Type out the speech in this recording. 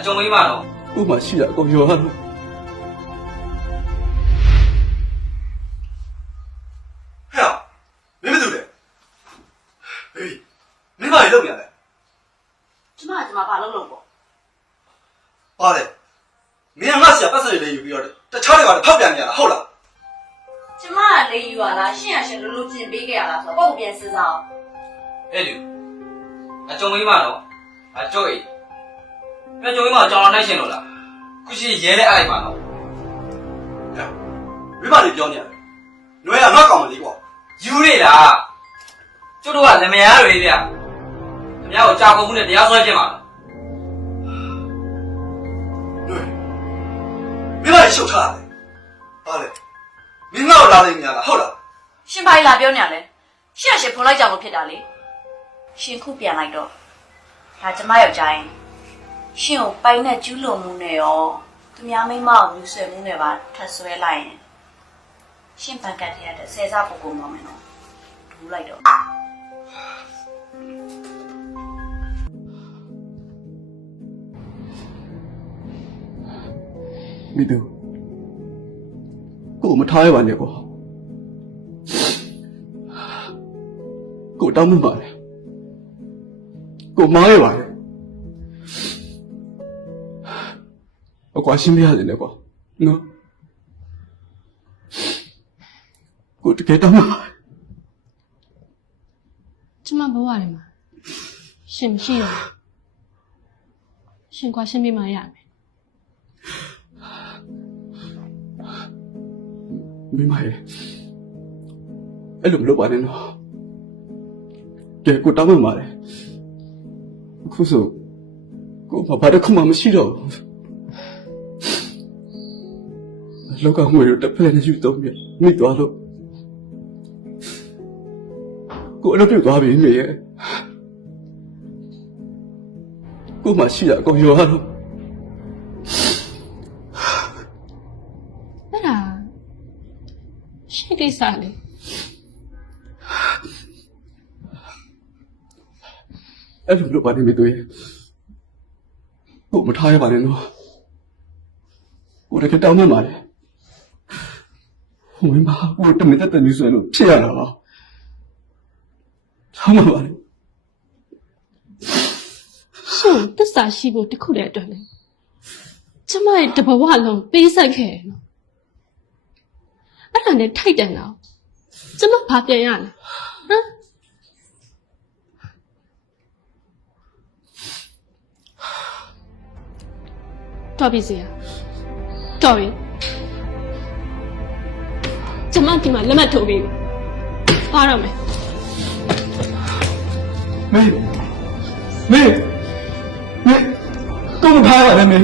အကြုံမင်းမတော့ ကိုမှရှိတာအကုန်ရောရလို့ ဟဲ့မင်းမလုပ်လဲဘေးမင်းမလေးလုပ်နေရတယ် ကျမဘာလုပ်လို့ပေါ့ ပါလေမင်းကငါ့ဆရာပတ်စံလေးယူပြီးတော့တခြားတွေကဖောက်ပြန်နေရတာဟုတ်လား ကျမကလေယူရလားရှင့်ရရှင်လူပြင်ပေးခဲ့ရလားဆိုတော့ပုံပြန်စဉ်းစားအောင် အဲ့လူအကြုံမင်းမတော့အကြုံအိအကြုံမင်းမကြောင်နိုင်ရှင်လို့လားခုရှိရဲတဲ့အဲ့မှာတော့ ဟဲ့မင်းမလေးပြောနေရတယ်ຫນွေကငါ့ကောင်မလေးကွာ ယူနေလားကျုပ်တို့ကလက်မယားတွေဗျခင်ဗျားကိုကြာကုန်မှုနဲ့တရားစွဲပြစ်မှာ ຫນွေမင်းမလေးရှုပ်ထားတယ်ပါလေမင်းငါ့ကိုလာနေနေရလားဟုတ်လား ရှင်ဘာလာပြောနေရလဲရှင့်ရရှင်ဖုန်းလိုက်ကြလို့ဖြစ်တာလေရှင်ခုပြန်လိုက်တော့ဒါကျမယောက်ျားရင်ရှင်ကိုပိုင်နဲ့ကျူးလွန်မှုနဲ့ရောသူများမိန်းမကိုလူဆွေမှုနဲ့ပါထပ်ဆွဲလိုက်ရင်ရှင်ပန်ကတ်ရတဲ့ဆယ်စားပုဂ္ဂိုလ်မှမယ်နော်ဒူးလိုက်တော့ မိသူကိုမထားရပါနဲ့ကွာကိုတောင်းမှပါလေကိုမားရပါလေအကွာရှင်းပြရတယ်လေကွာနော်ကိုတကယ်တောင်းမှပါ ကျမဘဝထဲမှာရှင်မရှိတော့ရှင်ကွာရှင်းပြမှရမယ် မိမရဲ့အဲ့လိုမလုပ်ပါနဲ့နော်ကဲကိုတောင်းမှပါလေအခုဆိုကိုဘာတစ်ခုမှမရှိတော့ဘူးလောကငွေတို့တစ်ဖက်နဲ့ယူတော့မိသွားလို့ကိုအလုပ်ပြုတ်သွားပြီမေရဲ့ကိုမှရှိတာအကုန်ရောရလို့ အဲ့ဒါရှင်ကိစ္စလေ အဲ့လိုလုပ်ပါနဲ့မေတို့ရဲ့ကိုမထားရပါနဲ့နော်ကိုတကယ်တောင်းမှပါလေဟိုမှာကိုတမင်တက်တယ်ဆိုလို့ဖြစ်ရတာပါဆောင်းပါပါလေ ရှင်တစ္ဆာရှိဖို့တခုတည်းအတွက်လေကျမရဲ့တဘဝလုံးပေးဆက်ခဲ့တယ်နော်အဲ့ဒါနဲ့ထိုက်တန်တော့ကျမဘာပြန်ရလဲဟမ်တော်ပြီစီရတော်ပြီကျမဒီမှာလက်မှတ်ထိုးပြီးပါတော့မယ် မေကိုမထားရပါနဲ့မေ